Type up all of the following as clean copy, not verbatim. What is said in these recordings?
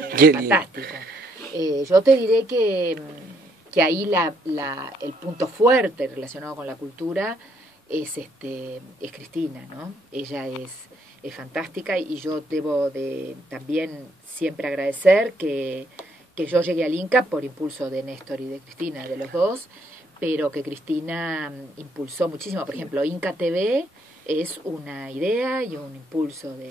fantástico. Yo te diré que ahí el punto fuerte relacionado con la cultura es Cristina, ¿no? Ella es fantástica, y yo debo de también siempre agradecer que yo llegué al Inca por impulso de Néstor y de Cristina, de los dos, pero que Cristina impulsó muchísimo. Por ejemplo, Inca TV es una idea y un impulso de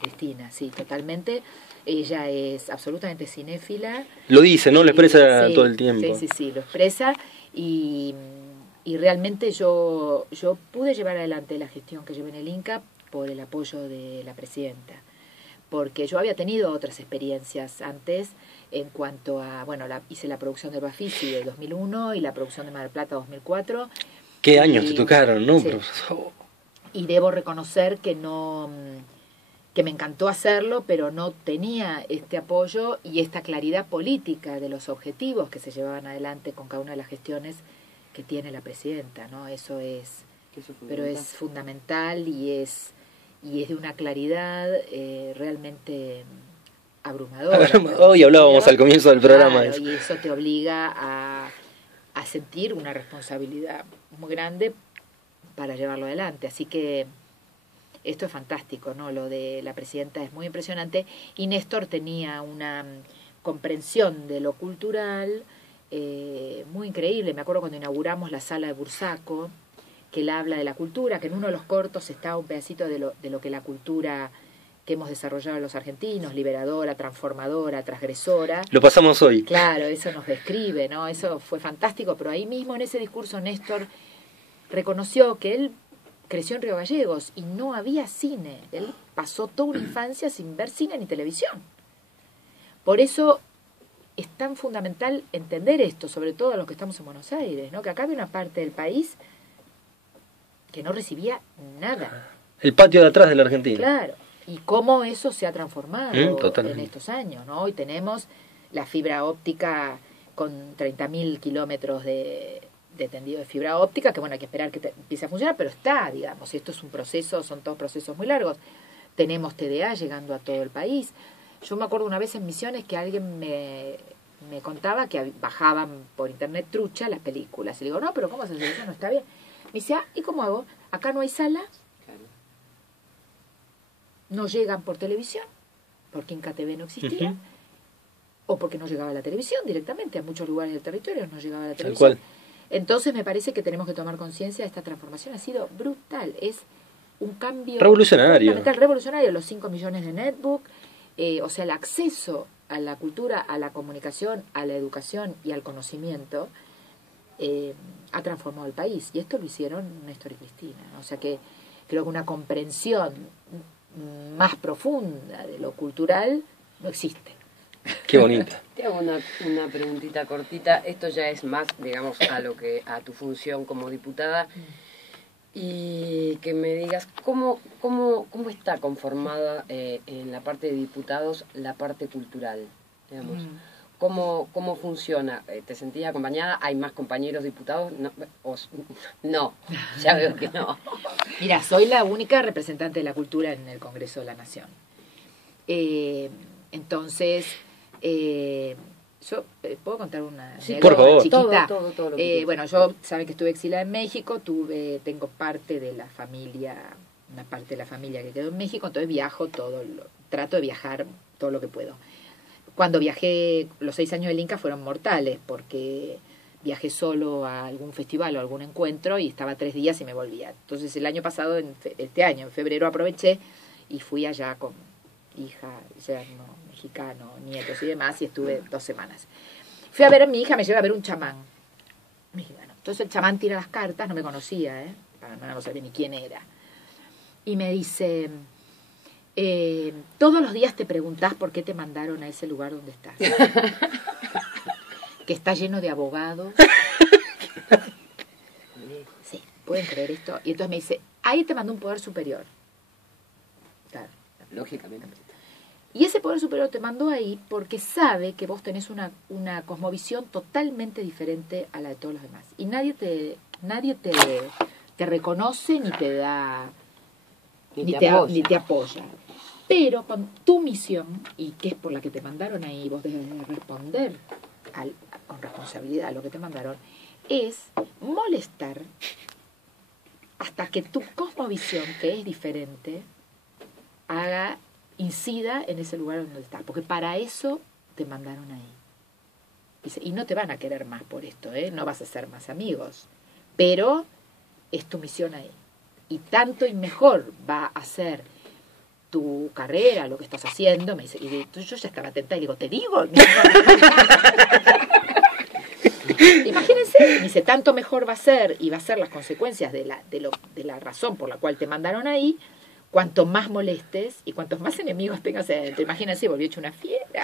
Cristina, sí, totalmente. Ella es absolutamente cinéfila. Lo dice, ¿no? Lo expresa todo el tiempo. Sí, lo expresa, y realmente yo pude llevar adelante la gestión que llevé en el Inca por el apoyo de la presidenta, porque yo había tenido otras experiencias antes en cuanto a, bueno, hice la producción de Bafisi de 2001 y la producción de Mar del Plata 2004. ¿Qué años te tocaron, no, sí, profesor? Y debo reconocer que me encantó hacerlo, pero no tenía este apoyo y esta claridad política de los objetivos que se llevaban adelante con cada una de las gestiones que tiene la presidenta, ¿no? Eso es fundamental, y es de una claridad realmente abrumadora. Hoy hablábamos al comienzo del programa. Claro, y eso te obliga a sentir una responsabilidad muy grande para llevarlo adelante. Así que esto es fantástico, ¿no? Lo de la presidenta es muy impresionante, y Néstor tenía una comprensión de lo cultural muy increíble. Me acuerdo cuando inauguramos la sala de Bursaco, que él habla de la cultura, que en uno de los cortos está un pedacito de lo que la cultura que hemos desarrollado los argentinos, liberadora, transformadora, transgresora. Lo pasamos hoy. Claro, eso nos describe, ¿no? Eso fue fantástico, pero ahí mismo en ese discurso Néstor reconoció que él creció en Río Gallegos y no había cine. Él pasó toda una infancia sin ver cine ni televisión. Por eso es tan fundamental entender esto, sobre todo a los que estamos en Buenos Aires, ¿no? Que acá hay una parte del país que no recibía nada. El patio de atrás de la Argentina. Claro, y cómo eso se ha transformado en estos años, ¿no? Hoy tenemos la fibra óptica con 30.000 kilómetros de tendido de fibra óptica, que bueno, hay que esperar que empiece a funcionar, pero está, digamos, esto es un proceso, son todos procesos muy largos. Tenemos TDA llegando a todo el país. Yo me acuerdo una vez en Misiones que alguien me contaba que bajaban por internet trucha las películas. Y le digo, no, pero ¿cómo se hace eso? No está bien. Me dice, ¿y cómo hago? Acá no hay sala, no llegan por televisión, porque Inca TV no existía, o porque no llegaba la televisión directamente, a muchos lugares del territorio no llegaba la televisión. Tal cual. Entonces me parece que tenemos que tomar conciencia de esta transformación. Ha sido brutal, es un cambio revolucionario. Los 5 millones de netbook, o sea, el acceso a la cultura, a la comunicación, a la educación y al conocimiento ha transformado el país, y esto lo hicieron Néstor y Cristina, ¿no? O sea que creo que una comprensión más profunda de lo cultural no existe. Qué bonita. Te hago una preguntita cortita. Esto ya es más, digamos, a tu función como diputada, y que me digas cómo está conformada en la parte de diputados la parte cultural, digamos. ¿Cómo funciona? ¿Te sentías acompañada? ¿Hay más compañeros diputados? No, ya veo que no. Mira, soy la única representante de la cultura en el Congreso de la Nación. Entonces, yo puedo contar una por favor. Chiquita. Todo bueno, yo saben que estuve exiliada en México, tengo parte de la familia, una parte de la familia que quedó en México, entonces viajo trato de viajar todo lo que puedo. Cuando viajé, los 6 años del Inca fueron mortales, porque viajé solo a algún festival o algún encuentro y estaba 3 días y me volvía. Entonces el año pasado, este año, en febrero, aproveché y fui allá con hija, yerno, mexicano, nietos y demás, y estuve 2 semanas. Fui a ver a mi hija, me lleva a ver un chamán mexicano. Entonces el chamán tira las cartas, no me conocía, no sabía ni quién era. Y me dice, todos los días te preguntás por qué te mandaron a ese lugar donde estás. Que está lleno de abogados. Sí, ¿pueden creer esto? Y entonces me dice, ahí te mandó un poder superior. Claro. Lógicamente. Y ese poder superior te mandó ahí porque sabe que vos tenés una cosmovisión totalmente diferente a la de todos los demás. Y nadie te reconoce ni te da, ni te apoya. Pero con tu misión, y que es por la que te mandaron ahí, vos debes de responder con responsabilidad a lo que te mandaron, es molestar hasta que tu cosmovisión, que es diferente, incida en ese lugar donde estás. Porque para eso te mandaron ahí. Dice, y no te van a querer más por esto, no vas a ser más amigos. Pero es tu misión ahí. Y tanto y mejor va a ser tu carrera, lo que estás haciendo. Me dice, y yo ya estaba atenta y digo, ¿te digo? Imagínense, me dice, tanto mejor va a ser y va a ser las consecuencias de la razón por la cual te mandaron ahí, cuanto más molestes y cuantos más enemigos tengas adentro. Imagínense, volví hecho una fiera.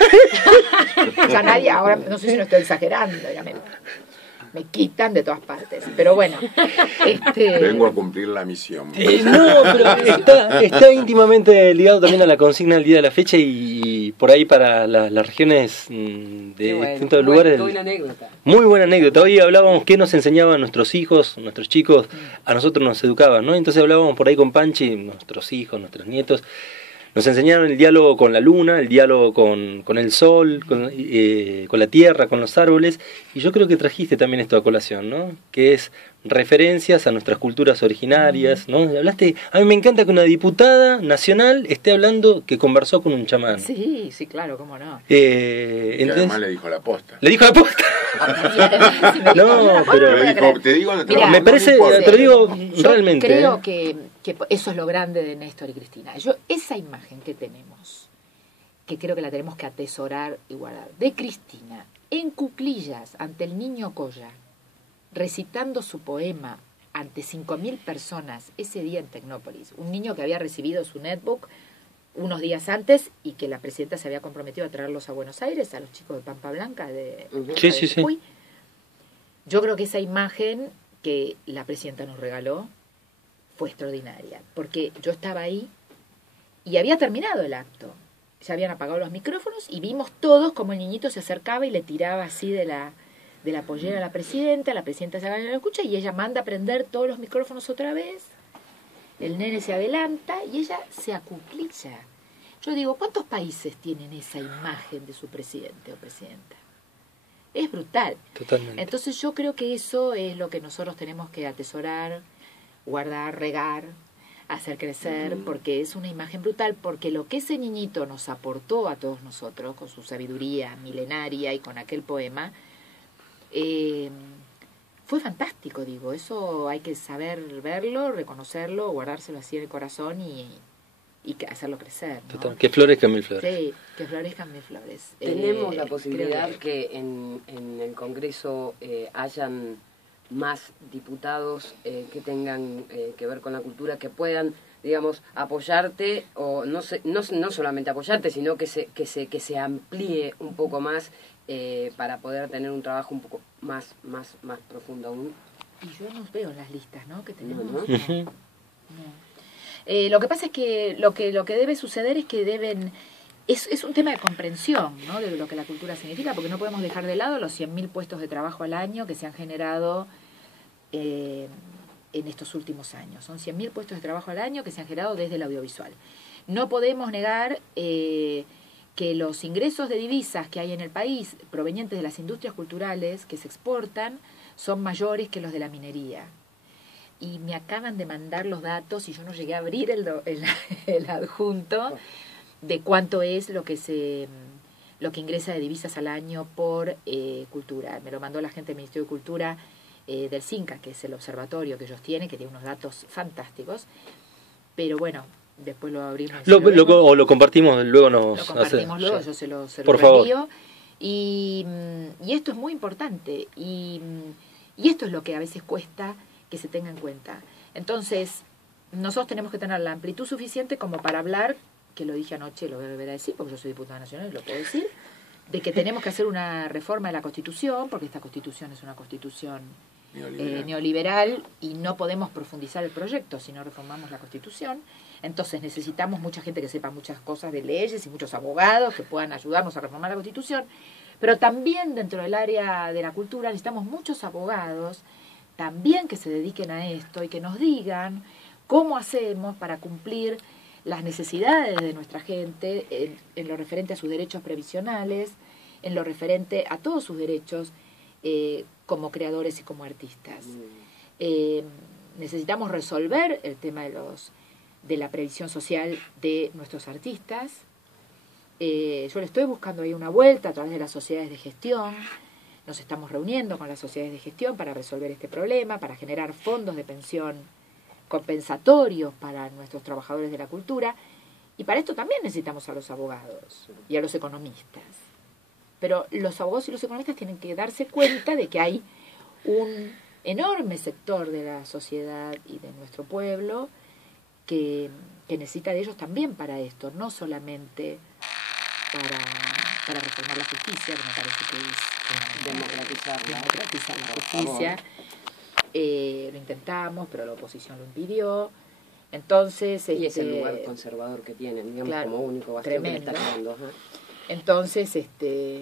Ya nadie, ahora no sé si no estoy exagerando, ya me quitan de todas partes. Pero bueno, vengo a cumplir la misión. No, pero está íntimamente ligado también a la consigna del día de la fecha y por ahí para las regiones de distintos lugares. Muy buena anécdota. Muy buena anécdota. Hoy hablábamos qué nos enseñaban nuestros hijos, nuestros chicos, a nosotros nos educaban, ¿no? Entonces hablábamos por ahí con Panchi, nuestros hijos, nuestros nietos. Nos enseñaron el diálogo con la luna, el diálogo con el sol, con la tierra, con los árboles. Y yo creo que trajiste también esto a colación, ¿no? Que es referencias a nuestras culturas originarias, ¿no? Hablaste, a mí me encanta que una diputada nacional esté hablando que conversó con un chamán. Sí, sí, claro, cómo no. Entonces, además le dijo la posta. Le dijo la posta. No, pero te digo, mira, me parece, te lo digo yo realmente. Creo que eso es lo grande de Néstor y Cristina. Esa imagen que tenemos, que creo que la tenemos que atesorar y guardar, de Cristina en cuclillas ante el niño Colla, recitando su poema ante 5.000 personas ese día en Tecnópolis. Un niño que había recibido su netbook unos días antes y que la presidenta se había comprometido a traerlos a Buenos Aires, a los chicos de Pampa Blanca, de sí. Yo creo que esa imagen que la presidenta nos regaló fue extraordinaria, porque yo estaba ahí y había terminado el acto. Se habían apagado los micrófonos y vimos todos como el niñito se acercaba y le tiraba así de la pollera a la presidenta se agarra la escucha y ella manda a prender todos los micrófonos otra vez. El nene se adelanta y ella se acuclilla. Yo digo, ¿cuántos países tienen esa imagen de su presidente o presidenta? Es brutal. Totalmente. Entonces yo creo que eso es lo que nosotros tenemos que atesorar, guardar, regar, hacer crecer, porque es una imagen brutal, porque lo que ese niñito nos aportó a todos nosotros, con su sabiduría milenaria y con aquel poema, fue fantástico, digo. Eso hay que saber verlo, reconocerlo, guardárselo así en el corazón y hacerlo crecer, ¿no? Total. Que florezcan mil flores. Sí, que florezcan mil flores. Tenemos la posibilidad que en el Congreso hayan más diputados que tengan que ver con la cultura, que puedan, digamos, apoyarte, o no solamente apoyarte, sino que se amplíe un poco más para poder tener un trabajo un poco más profundo aún. Y yo no veo en las listas, ¿no? Que tenemos. No. Lo que pasa es que lo que debe suceder es que es un tema de comprensión, ¿no? De lo que la cultura significa, porque no podemos dejar de lado los 100.000 puestos de trabajo al año que se han generado en estos últimos años. Son 100.000 puestos de trabajo al año que se han generado desde el audiovisual. No podemos negar que los ingresos de divisas que hay en el país provenientes de las industrias culturales que se exportan son mayores que los de la minería. Y me acaban de mandar los datos y yo no llegué a abrir el adjunto de cuánto es lo que ingresa de divisas al año por cultura. Me lo mandó la gente del Ministerio de Cultura del CINCA, que es el observatorio que ellos tienen, que tiene unos datos fantásticos. Pero bueno, después lo abrimos. O lo compartimos, luego Lo compartimos luego, yo se lo por reenvío. Favor. Y esto es muy importante. Y esto es lo que a veces cuesta que se tenga en cuenta. Entonces, nosotros tenemos que tener la amplitud suficiente como para hablar, que lo dije anoche, lo voy a volver a decir, porque yo soy diputada nacional y lo puedo decir, de que tenemos que hacer una reforma de la Constitución, porque esta Constitución es una Constitución neoliberal y no podemos profundizar el proyecto si no reformamos la Constitución. Entonces necesitamos mucha gente que sepa muchas cosas de leyes y muchos abogados que puedan ayudarnos a reformar la Constitución, pero también dentro del área de la cultura necesitamos muchos abogados también que se dediquen a esto y que nos digan cómo hacemos para cumplir las necesidades de nuestra gente en lo referente a sus derechos previsionales, en lo referente a todos sus derechos como creadores y como artistas. Necesitamos resolver el tema de la previsión social de nuestros artistas. Yo le estoy buscando ahí una vuelta a través de las sociedades de gestión. Nos estamos reuniendo con las sociedades de gestión para resolver este problema, para generar fondos de pensión compensatorios para nuestros trabajadores de la cultura. Y para esto también necesitamos a los abogados y a los economistas. Pero los abogados y los economistas tienen que darse cuenta de que hay un enorme sector de la sociedad y de nuestro pueblo que necesita de ellos también para esto, no solamente para reformar la justicia, que me parece que es democratizar la justicia. Lo intentamos, pero la oposición lo impidió. Entonces, y es el lugar conservador que tienen, digamos, claro, como único bastión que le está quedando. Entonces,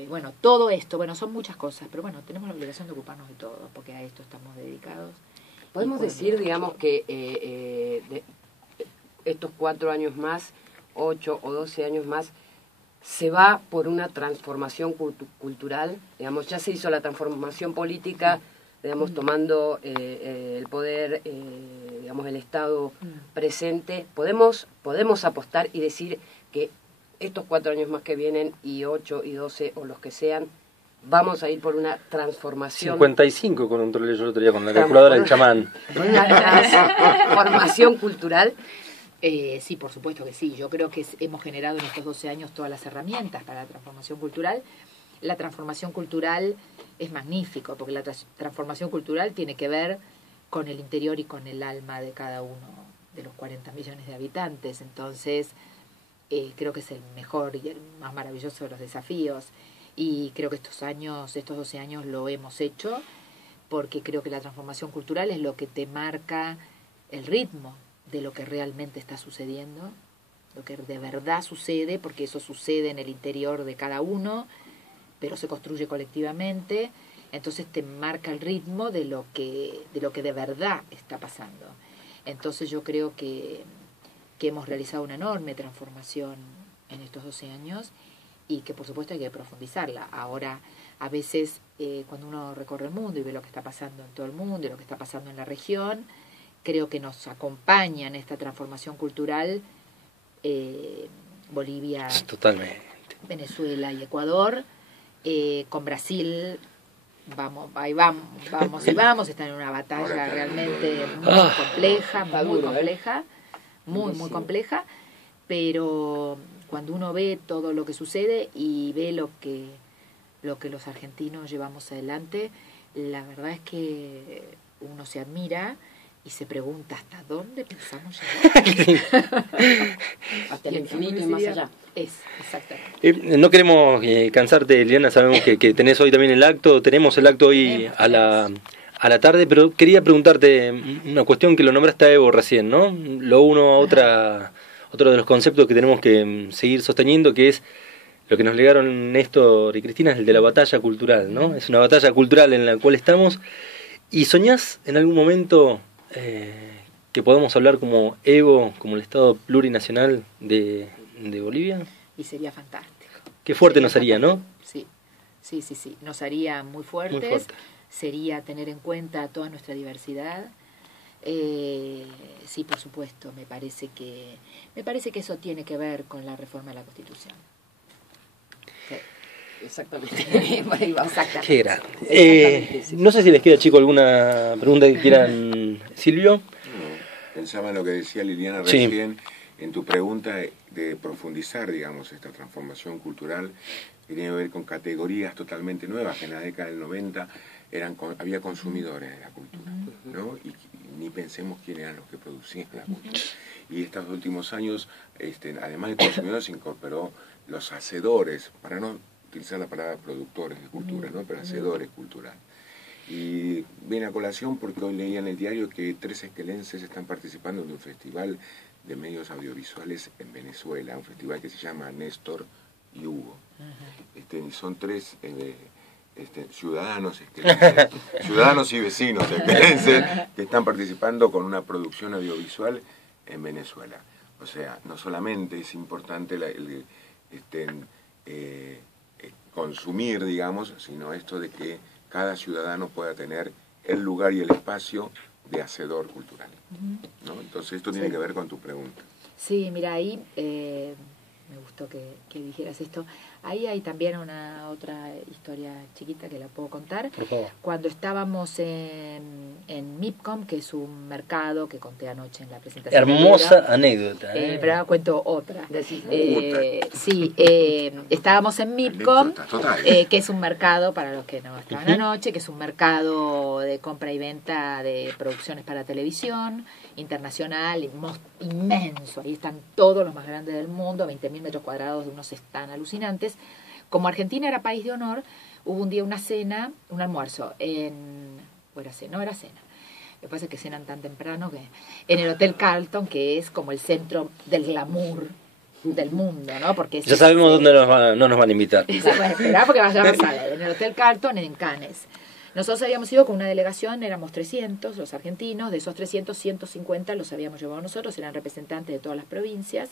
bueno, todo esto, bueno, son muchas cosas, pero bueno, tenemos la obligación de ocuparnos de todo, porque a esto estamos dedicados. Podemos decir, digamos, que de estos 4 años más, 8 o 12 años más, se va por una transformación cultural, digamos, ya se hizo la transformación política, digamos, tomando el poder, digamos, el Estado presente. Podemos apostar y decir que estos 4 años más que vienen, y 8 y 12 o los que sean, vamos a ir por una transformación. 55 controlé yo el otro día con la calculadora del chamán. Una transformación cultural. Sí, por supuesto que sí. Yo creo que hemos generado en estos 12 años todas las herramientas para la transformación cultural. La transformación cultural es magnífico, porque la transformación cultural tiene que ver con el interior y con el alma de cada uno de los 40 millones de habitantes. Entonces, creo que es el mejor y el más maravilloso de los desafíos. Y creo que estos 12 años lo hemos hecho, porque creo que la transformación cultural es lo que te marca el ritmo de lo que realmente está sucediendo, lo que de verdad sucede, porque eso sucede en el interior de cada uno, pero se construye colectivamente. Entonces te marca el ritmo de lo que de verdad está pasando. Entonces yo creo que hemos realizado una enorme transformación en estos 12 años y que por supuesto hay que profundizarla. Ahora, a veces cuando uno recorre el mundo y ve lo que está pasando en todo el mundo y lo que está pasando en la región, creo que nos acompaña en esta transformación cultural Bolivia, totalmente, Venezuela y Ecuador. Con Brasil vamos, están en una batalla realmente muy compleja, pero cuando uno ve todo lo que sucede y ve lo que los argentinos llevamos adelante, la verdad es que uno se admira y se pregunta hasta dónde pensamos llegar. Hasta el infinito y más allá. Exactamente. No queremos cansarte, Liliana, sabemos que tenés hoy también el acto, tenemos el acto hoy a la tarde, pero quería preguntarte una cuestión que lo nombraste a Evo recién, ¿no? Lo uno a otro de los conceptos que tenemos que seguir sosteniendo, que es lo que nos legaron Néstor y Cristina, es el de la batalla cultural, ¿no? Es una batalla cultural en la cual estamos. ¿Y soñás en algún momento que podamos hablar como Evo, como el Estado plurinacional de Bolivia? Y sería fantástico. Qué fuerte nos haría, ¿no? Sí. Nos haría muy fuertes. Sería tener en cuenta toda nuestra diversidad. Sí, por supuesto. Me parece que eso tiene que ver con la reforma de la Constitución. Sí. Exactamente. Por ahí va. Exactamente. Qué grande. No sé si les queda, chicos, alguna pregunta que quieran. Silvio. Pensaba en lo que decía Liliana recién, en tu pregunta de profundizar, digamos, esta transformación cultural que tiene que ver con categorías totalmente nuevas, que en la década del 90 había consumidores de la cultura, ¿no? Y ni pensemos quiénes eran los que producían la cultura. Y estos últimos años, además de consumidores, se incorporó los hacedores, para no utilizar la palabra productores de cultura, ¿no? Pero hacedores culturales. Y viene a colación porque hoy leía en el diario que 3 esquelenses están participando de un festival de medios audiovisuales en Venezuela, un festival que se llama Néstor y Hugo. Y son 3 ciudadanos esquelenses, ciudadanos y vecinos esquelenses que están participando con una producción audiovisual en Venezuela. O sea, no solamente es importante consumir, digamos, sino esto de que cada ciudadano pueda tener el lugar y el espacio de hacedor cultural, ¿no? Entonces esto tiene que ver con tu pregunta. Sí, mira, ahí me gustó que dijeras esto. Ahí hay también una otra historia chiquita que la puedo contar. Por favor. Cuando estábamos en MIPCOM, que es un mercado que conté anoche en la presentación. Hermosa anécdota. Pero ahora cuento otra. Sí, estábamos en MIPCOM, que es un mercado, para los que no estaban anoche, que es un mercado de compra y venta de producciones para televisión, internacional, inmenso. Ahí están todos los más grandes del mundo, 20.000 metros cuadrados de unos stands alucinantes. Como Argentina era país de honor, hubo un día una cena, un almuerzo, era cena. Lo que pasa es que cenan tan temprano que en el Hotel Carlton, que es como el centro del glamour del mundo, ¿no? Porque ya sabemos dónde no nos van a invitar. Bueno, esperá porque vaya a pasar. En el Hotel Carlton, en Cannes. Nosotros habíamos ido con una delegación, éramos 300 los argentinos, de esos 300, 150 los habíamos llevado nosotros, eran representantes de todas las provincias,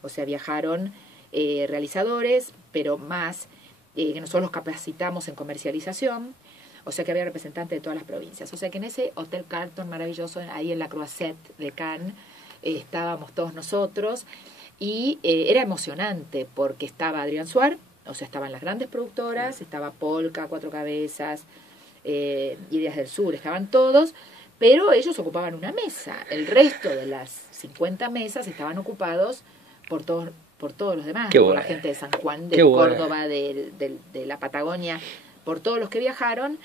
o sea, viajaron realizadores, pero más que nosotros los capacitamos en comercialización, o sea que había representantes de todas las provincias. O sea que en ese Hotel Carlton maravilloso, ahí en la Croisette de Cannes, estábamos todos nosotros, y era emocionante porque estaba Adrián Suar, o sea, estaban las grandes productoras, estaba Polka, Cuatro Cabezas, Ideas del Sur, estaban todos, pero ellos ocupaban una mesa. El resto de las 50 mesas estaban ocupados por todos los demás, por la gente de San Juan, de Córdoba, de la Patagonia, por todos los que viajaron.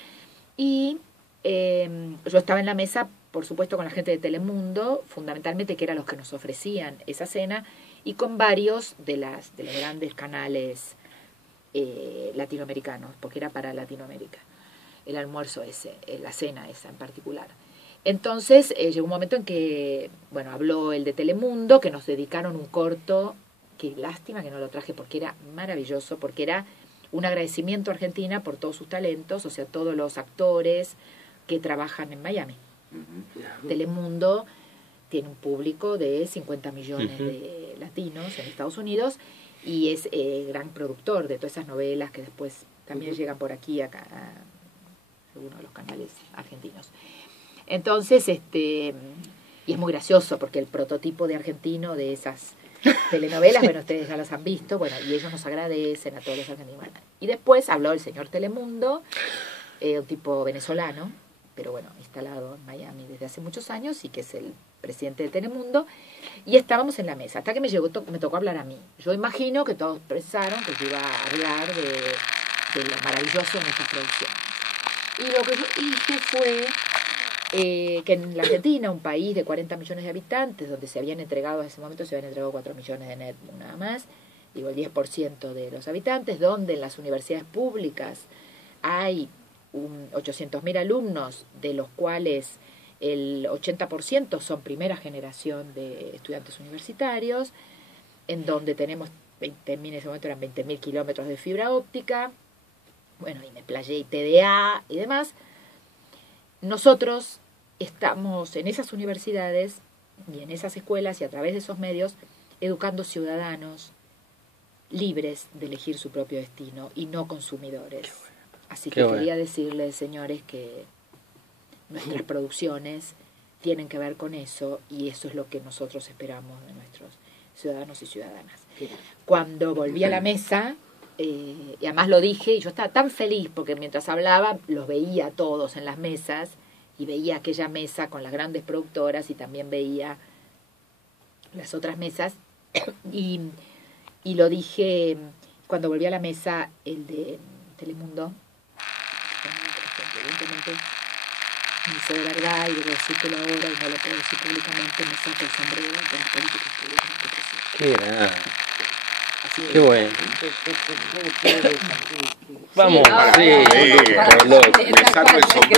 Y yo estaba en la mesa, por supuesto, con la gente de Telemundo, fundamentalmente, que eran los que nos ofrecían esa cena, y con varios de los grandes canales latinoamericanos, porque era para Latinoamérica, el almuerzo ese, la cena esa en particular. Entonces llegó un momento en que, bueno, habló el de Telemundo, que nos dedicaron un corto, qué lástima que no lo traje porque era maravilloso, porque era un agradecimiento a Argentina por todos sus talentos, o sea, todos los actores que trabajan en Miami. Telemundo tiene un público de 50 millones de latinos en Estados Unidos y es gran productor de todas esas novelas que después también llegan por aquí acá a algunos de los canales argentinos. Entonces, y es muy gracioso porque el prototipo de argentino de esas telenovelas, bueno, ustedes ya las han visto, bueno, y ellos nos agradecen a todos los argentinos. Y después habló el señor Telemundo, un tipo venezolano, pero bueno, instalado en Miami desde hace muchos años y que es el presidente de Telemundo, y estábamos en la mesa, hasta que me tocó hablar a mí. Yo imagino que todos pensaron que yo iba a hablar de lo maravilloso de nuestras producciones. Y lo que yo dije fue que en la Argentina, un país de 40 millones de habitantes, donde se habían entregado, en ese momento se habían entregado 4 millones de netbook nada más, digo el 10% de los habitantes, donde en las universidades públicas hay 800.000 alumnos, de los cuales el 80% son primera generación de estudiantes universitarios, en donde tenemos 20.000, en ese momento eran 20.000 kilómetros de fibra óptica, bueno, y me playé y TDA y demás. Nosotros estamos en esas universidades y en esas escuelas y a través de esos medios educando ciudadanos libres de elegir su propio destino y no consumidores. Así que quería decirles, señores, que nuestras producciones tienen que ver con eso y eso es lo que nosotros esperamos de nuestros ciudadanos y ciudadanas. Cuando volví a la mesa, y además lo dije, y yo estaba tan feliz porque mientras hablaba los veía a todos en las mesas y veía aquella mesa con las grandes productoras y también veía las otras mesas y lo dije cuando volví a la mesa, el de Telemundo, evidentemente me hizo de verdad y debo decírtelo ahora y no lo puedo decir públicamente, me saca el sombrero de las políticas públicas que presento. Qué grande. Qué bueno. Vamos, me saco el sombrero.